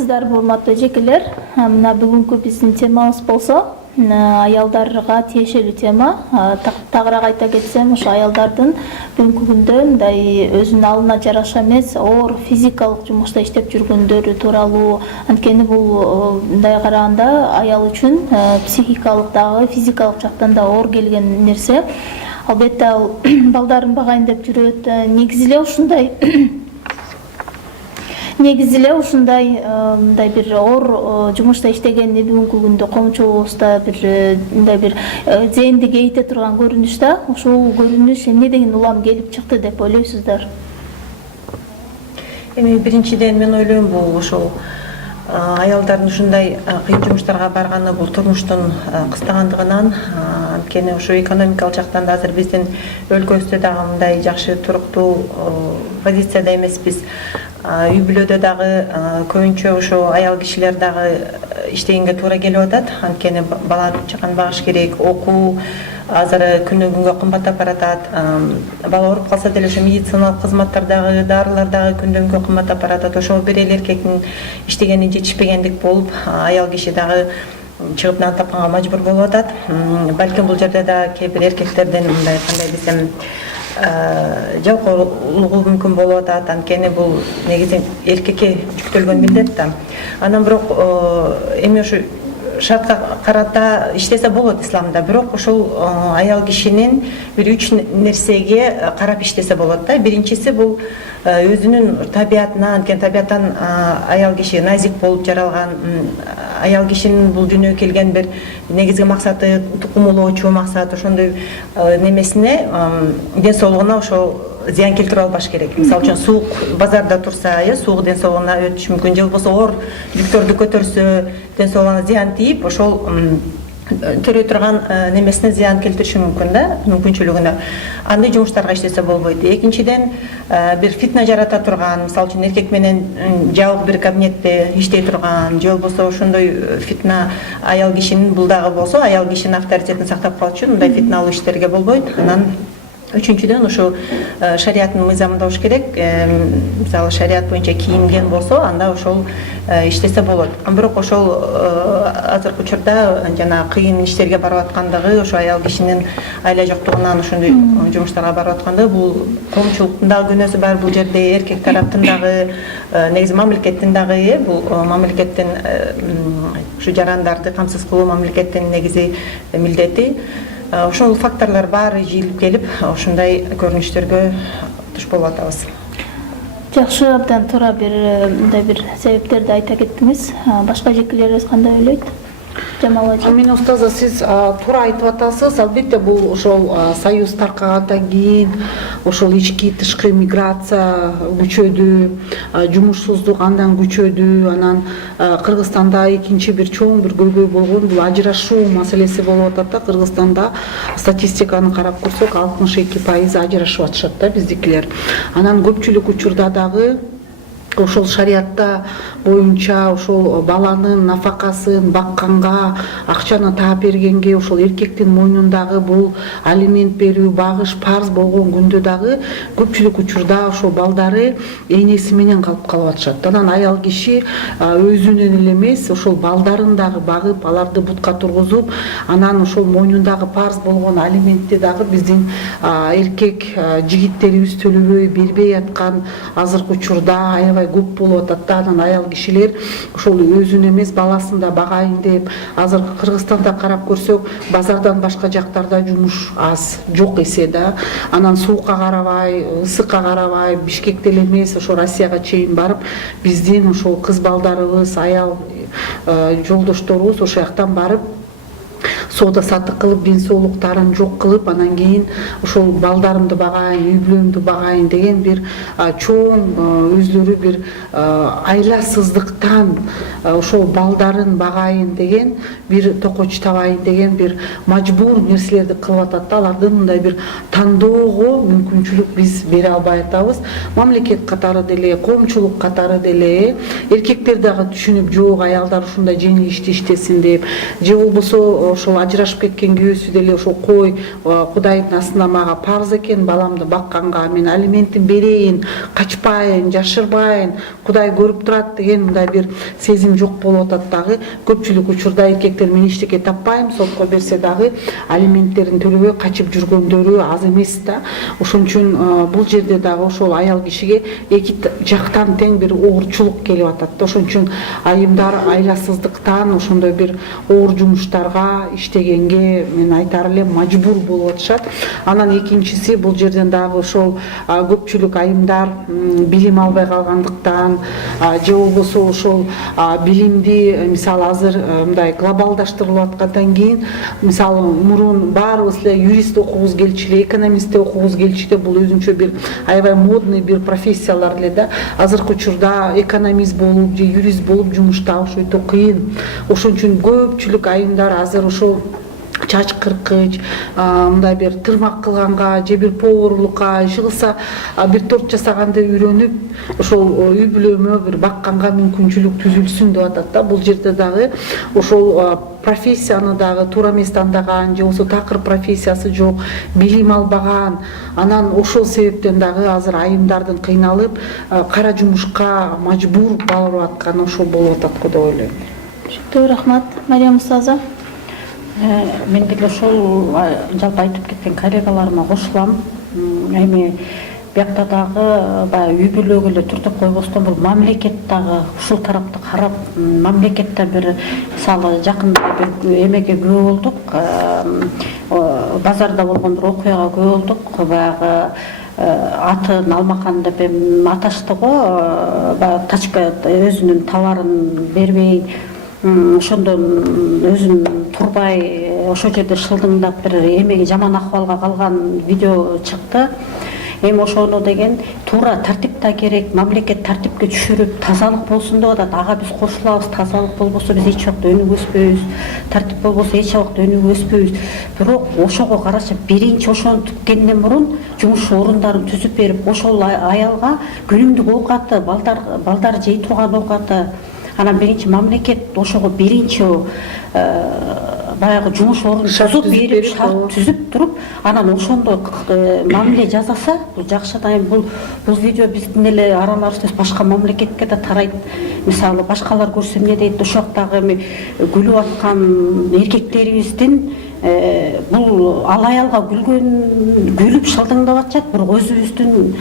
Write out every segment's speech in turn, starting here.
саламатсыздарбы, урматтуу эжекелер. Мына бүгүнкү биздин темабыз болсо, аялдарга тиешелүү тема. Тагыраак айта кетсем, ошо аялдардын бүгүнкү күндө мындай өзүнүн алына жараша эмес, оор физикалык жумушта иштеп жүргөндөрү тууралуу. Анткени бул мындай караганда аял үчүн психикалык дагы, физикалык жактан да оор келген нерсе. Албетте ал балдарын багайын деп жүрөт. Негизи эле ушундай мындай бир оор жумушта иштегенди бүгүнкү күндө коомчулугубузда мындай бир зээнди кейите турган көрүнүш да. Ушул көрүнүш эмнеден улам келип чыкты деп ойлойсуздар? Эми биринчиден мен ойлойм, бул ошол аялдардын ушундай кыйын жумуштарга барганы бул турмуштун кыстагандыгынан. Анткени ошо экономикалык жактан да азыр биздин өлкөбүздө дагы мындай жакшы туруктуу позицияда эмеспиз. Үй бүлөдө дагы көбүнчө ошо аял кишилер дагы иштегенге туура келип атат. Анткени бала чакан багыш керек, окуу азыр күнөн күнгө кымбаттап баратат. Бала ооруп калса деле ошо медициналык кызматтар дагы, дарылар дагы күндөн күнгө кымбаттап баратат. Ошол бир эле эркектин иштегени жетишпегендик болуп, аял киши дагы чыгып нан тапканга мажбур болуп атат. Балким бул жерде да кээ бир эркектердин мындай кандай десем жалкоолугу мүмкүн болуп атат. Анткени бул негизи эркекке жүктөлгөн милдет да. Анан бирок эми ошо шартка карата иштесе болот исламда, бирок ошол аял кишинин бир 3 нерсеге карап иштесе болот да. Биринчиси бул өзүнүн табиятына, анткени табияттан аял киши назик болуп жаралган. Аял кишинин бул дүйнөгө келген бир негизги максаты тукумулоочу максат, ошондой немесине, ден соолугуна ошол зыян келтирип албаш керек. Мисалы үчүн суук базарда турса, суук ден соолугуна өтүшү мүмкүн, же болбосо оор жүктөрдү көтөрсө ден соолугуна зыян тийип, ошол төрөй турган немесине зыян келтириши мүмкүн да, мүмкүнчүлүгүнө. Андай жумуштарга иштесе болбойт. Экинчиден, бир фитна жарата турган, мисалы үчүн эркек менен жабык бир кабинетте иштей турган, же болбосо ошондой фитна аял кишинин, бул дагы болсо аял кишинин авторитетин сактап калыш үчүн мындай фитналуу иштерге болбойт. Анан үчүнчүдөн ошо шариаттын мыйзамында болуш керек. Мисалы шарият боюнча кийинген болсо, анда ошол иштесе болот. Бирок ошол азыркы учурда жана кыйын иштерге барып аткандыгы, ошо аял кишинин айла жоктугунан ошондой жумуштарга барып аткандыгы, бул коомчулуктун дагы күнөөсү бар. Бул жерде эркек тараптын дагы, негизи мамлекеттин дагы, бул мамлекеттин ушу жарандарды камсыз кылуу мамлекеттин негизи милдети. Ошол факторлор баары жыйылып келип, ошондой көрүнүштөргө туш болуп атабыз. Жакшы, абдан туура мындай бир себептерди айта кеттиңиз. Башка эжекелерибиз кандай ойлойт? Жамал эже. Мен устаза, сиз туура айтып атасыз. Албетте бул ошол союз таркагандан кийин ошол ички тышкы миграция күчөдү, жумушсуздук андан күчөдү. Анан Кыргызстанда экинчи бир чоң бир көйгөй болгон бул ажырашуу маселеси болуп атат да. Кыргызстанда статистиканы карап көрсөк, 62% ажырашып атышат да биздикилер. Анан көпчүлүк учурда дагы ошол шариятта боюнча ошол баланын нафакасын бакканга, акчаны таап бергенге ошол эркектин мойнундагы бул алимент берүү, багыш парз болгон күндө дагы көпчүлүк учурда ошол балдары энеси менен калып атышат. Анан аял киши өзүнөн эле эмес, ошол балдарын дагы багып, аларды бутка тургузуп, анан ошол мойнундагы парз болгон алиментти дагы биздин эркек жигиттерибиз төлөбөй бербей аткан азыркы учурда аябай көп болуп атат да. Анан аял кишилер ошол өзүн эмес баласын да багайын деп, азыр Кыргызстанда карап көрсөк, базардан башка жактарда жумуш аз, жок эсе да. Анан суукка карабай, ысыкка карабай, Бишкекте эле эмес, ошо Россияга чейин барып, биздин ошол кыз балдарыбыз, аял жолдошторубуз ошол жактан барып соода сатык кылып, ден соолуктарын жок кылып, анан кийин ошол балдарымды багайын, үй бүлөмдү багайын деген бир чоң өзлөрү бир айласыздыктан ошол балдарын багайын деген, бир токоч табайын деген бир мажбур нерселерди кылып атат да. Алардын мындай бир тандоого мүмкүнчүлүк биз бере албай атабыз. Мамлекет катары деле, коомчулук катары деле, эркектер дагы түшүнүп, жок, аялдар ушундай жеңил ишти иштесин деп, же болбосо ошол ажырашып кеткен күйөөсү деле ошол кой Кудайдын астында мага парз экен баламды бакканга, мен алиментин берейин, качпайын, жашырбайын, Кудай көрүп турат деген мындай бир сезим жок болуп атат дагы. Көпчүлүк учурда эркектер мен эчтеке таппайм, сотко берсе дагы алименттерин төлөбөй качып жүргөндөрү аз эмес да. Ошон үчүн бул жерде дагы ошол аял кишиге эки жактан тең бир оорчулук келип атат да. Ошон үчүн айымдар айласыздыктан ошондой бир оор жумуштарга иштегенге мен айтар элем мажбур болуп атышат. Анан экинчиси бул жерден дагы ошол көпчүлүк айымдар билим албай калгандыктан же болбосо ошол билимди мисалы азыр мындай глобалдаштырылып аткандан кийин мисалы мурун баарыбыз эле юрист окугубуз келчү эле, экономист окугубуз келчү эле, бул өзүнчө бир аябай модный бир профессиялар эле да. Азыркы учурда экономист болуп же юрист болуп жумуш табыш өтө кыйын. Ошон үчүн көпчүлүк айымдар азыр ошол чач кыркыч, мындай бир тырмак кылганга же бир поварлукка, жыгылса бир торт жасаганды үйрөнүп, ошол үй бүлөмө бир бакканга мүмкүнчүлүк түзүлсүн деп атат да. Бул жерде дагы ошол профессияны дагы туура эмес тандаган же болбосо такыр профессиясы жок, билим албаган, анан ошол себептен дагы азыр айымдардын кыйналып кара жумушка мажбур болуп атканы ошол болуп атат го деп ойлойм. Түшүктүү, рахмат. Мариям устаза. Мен деле ошол жалпы айтып кеткен коллегаларыма кошулам. Эми биякта дагы баягы үй бүлөгө эле түртүп койбостон бул мамлекет дагы ушул тарапты карап, мамлекетте бир мисалы жакында бир эмеге күбө болдук, базарда болгон бир окуяга күбө болдук. Баягы атын алмакан деп аташты го, баягы тачка өзүнүн товарын бербей, ошондон өзүн турбай ошол жерде шылдыңдап бир эмеге жаман акыбалга калган видео чыкты. Эми ошону деген туура тартип да керек, мамлекет тартипке түшүрүп тазалык болсун деп атат. Ага биз кошулабыз, тазалык болбосо биз эч убакта өнүгө өспөйбүз, тартип болбосо эч убакта өнүгө өспөйбүз. Бирок ошого карашып биринчи ошону түзгөндөн мурун жумуш орундарын түзүп берип, ошол аялга күнүмдүк оокаты, балдар жей турган оокаты, анан биринчи мамлекет ошого биринчи баягы жумуш орун түзүп берип, шарт түзүп туруп, анан ошондой мамиле жасаса, бул жакшы. Бул видео биздин эле араларыбызда башка мамлекетке да тарайт. Мисалы башкалар көрсө эмне дейт, ошол жактагы эми күлүп аткан эркектерибиздин бул ал аялга күлүп шылдыңдап атышат, бирок өзүбүздүн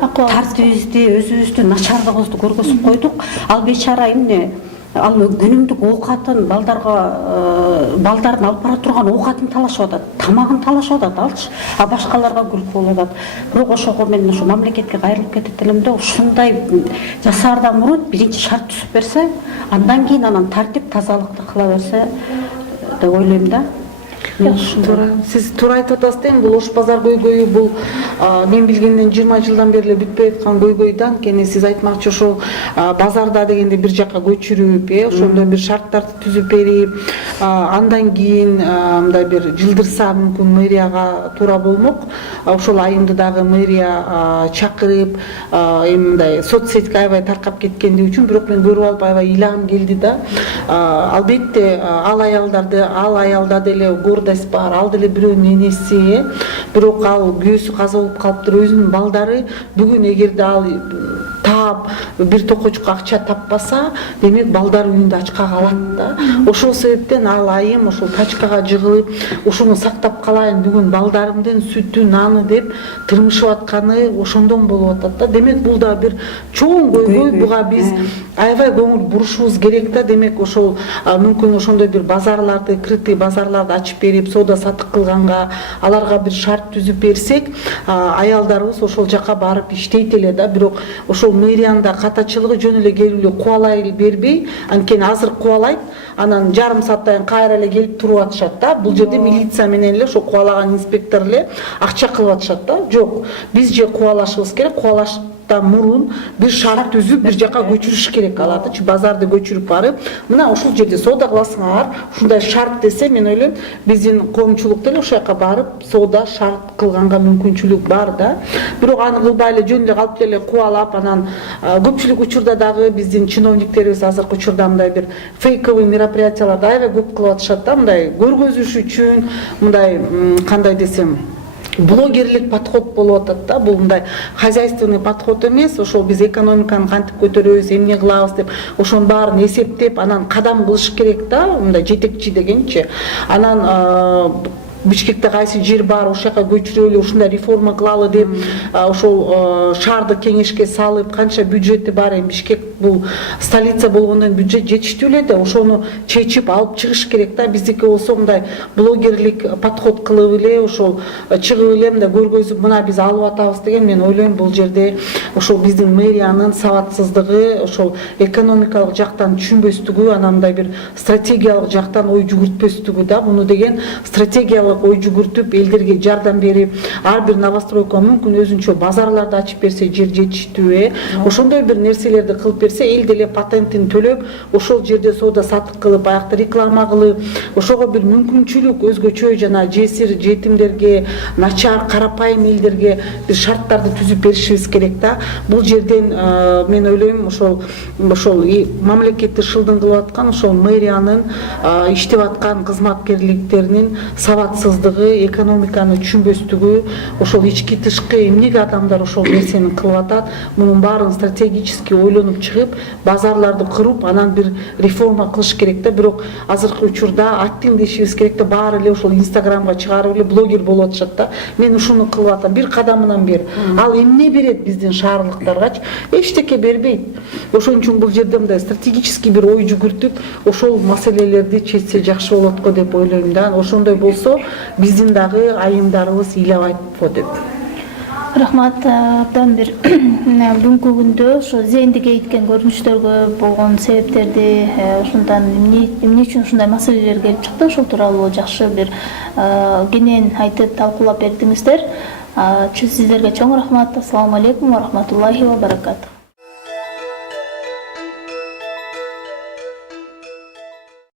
тартибибизди, өзүбүздүн начарлыгыбызды көргөзүп койдук. Ал бечара эмне, ал күнүмдүк оокатын балдарын алып бара турган оокатын талашып атат, тамагын талашып атат алчы, а башкаларга күлүп болуп атат. Бирок ошого мен ошо мамлекетке кайрылып кетет элем да, ушундай жасаардан мурун биринчи шарт түзүп берсе, андан кийин анан тартип тазалыкты кыла берсе деп ойлойм да. Сиз туура айтып атасыз да. Бул Ош базар көйгөйү бул мен билгенден 20 жылдан бери эле бүтпөй аткан көйгөйдөн кийин сиз айтмакчы ошол базарда дегенде бир жакка көчүрүп, ошондой бир шарттарды түзүп берип, андан кийин мындай бир жылдырса мүмкүн мэрияга туура болмок. Ошол айымды дагы мэрия чакырып, эми мындай соцсетке аябай таркап кеткендиги үчүн, бирок мен көрүп алып аябай ыйлагым келди да. Албетте ал аялда деле гордость бар, ал деле бирөөнүн энеси, бирок ал күйөөсү каза болуп калыптыр, өзүнүн балдары бүгүн эгерде ал таап бир токочко акча таппаса, демек балдар үйүндө ачка калат да. Ошол себептен ал айым ошол тачкага жыгылып, ошону сактап калайын, бүгүн балдарымдын сүтү, наны деп тырмышып атканы ошондон болуп атат да. Демек бул да бир чоң көйгөй, буга биз аябай көңүл бурушубуз керек да. Демек ошол мүмкүн ошондой бир базарларды, крытый базарларды ачып берип, соода сатык кылганга аларга бир шарт түзүп берсек, аялдарыбыз ошол жака барып иштейт эле да. Бирок ошол мэриянын да катачылыгы жөн эле келип эле кубалай бербей, анткени азыр кубалайт, анан жарым сааттан кайра эле келип туруп атышат да. Бул жерде милиция менен эле ошо кубалаган инспектор эле акча кылып атышат да. Жок, биз же кубалашыбыз керек, мурун бир шарт түзүп бир жака көчүрүш керек алардычы, базарды көчүрүп барып мына ушул жерде соода кыласыңар ушундай шарт десе, мен ойлойм биздин коомчулук деле ошол жака барып соода шарт кылганга мүмкүнчүлүк бар да. Бирок аны кылбай эле жөн эле калып деле кубалап, анан көпчүлүк учурда дагы биздин чиновниктерибиз азыркы учурда мындай бир фейковый мероприятияларды аябай көп кылып атышат да, мындай көргөзүш үчүн, мындай кандай десем блогерлик подход болуп атат да. Бул мындай хозяйственный подход эмес, ошол биз экономиканы кантип көтөрөбүз, эмне кылабыз деп ошонун баарын эсептеп анан кадам кылыш керек да, мындай жетекчи дегенчи. Анан Бишкекте кайсы жер бар, ошол жака көчүрөлү, ушундай реформа кылалы деп ошол шаарды кеңешке салып, канча бюджети бар, эми Бишкек бул столица болгондон бюджет жетиштүү эле да, ошону чечип алып чыгыш керек да. Биздики болсо мындай блогерлик подход кылып эле ошол чыгып эле мындай көргөзүп, мына биз алып атабыз деген, мен ойлойм бул жерде ошол биздин мэриянын сабатсыздыгы, ошол экономикалык жактан түшүнбөстүгү, анан мындай бир стратегиялык жактан ой жүгүртпөстүгү да. Муну деген стратегиялык ой жүгүртүп, элдерге жардам берип, ар бир новостройка мүмкүн өзүнчө базарларды ачып берсе, жер жетиштүү, ошондой бир нерселерди кылып берсе, эл деле патентин төлөп, ошол жерде соода сатык кылып, аякта реклама кылып, ошого бир мүмкүнчүлүк өзгөчө жана жесир, жетимдерге, начар, карапайым элдерге бир шарттарды түзүп беришибиз керек да. Бул жерден мен ойлойм ошол мамлекетти шылдың кылып аткан ошол мэриянын иштеп аткан кызматкерликтеринин сабатсыздыгы, экономиканы түшүнбөстүгү, ошол ички тышкы эмнеге адамдар ошол нерсени кылып атат, мунун баарын стратегически ойлонуп чыгып, базарларды куруп, анан бир реформа кылыш керек да. Бирок азыркы учурда аттин дешибиз керек да, баары эле ошол инстаграмга чыгарып эле блогер болуп атышат да. Мен ушуну кылып атам, бир кадамынан бери. Ал эмне берет биздин шаарлыктаргачы? Эчтеке бербейт. Ошон үчүн бул жерде мындай стратегический бир ой жүгүртүп, ошол маселелерди чечсе жакшы болот го деп ойлойм да. Ошондой болсо биздин дагы айымдарыбыз ыйлабайт го деп. Рахмат. Абдан бир бүгүнкү күндө ошо зенди кейиткен көрүнүштөргө болгон себептерди, ошондон эмне үчүн ушундай маселелер келип чыкты, ошол тууралуу жакшы бир кенен айтып талкуулап бердиңиздер. Сиздерге чоң рахмат. Ассаламу алейкум ва рахматуллахи ва баракатух.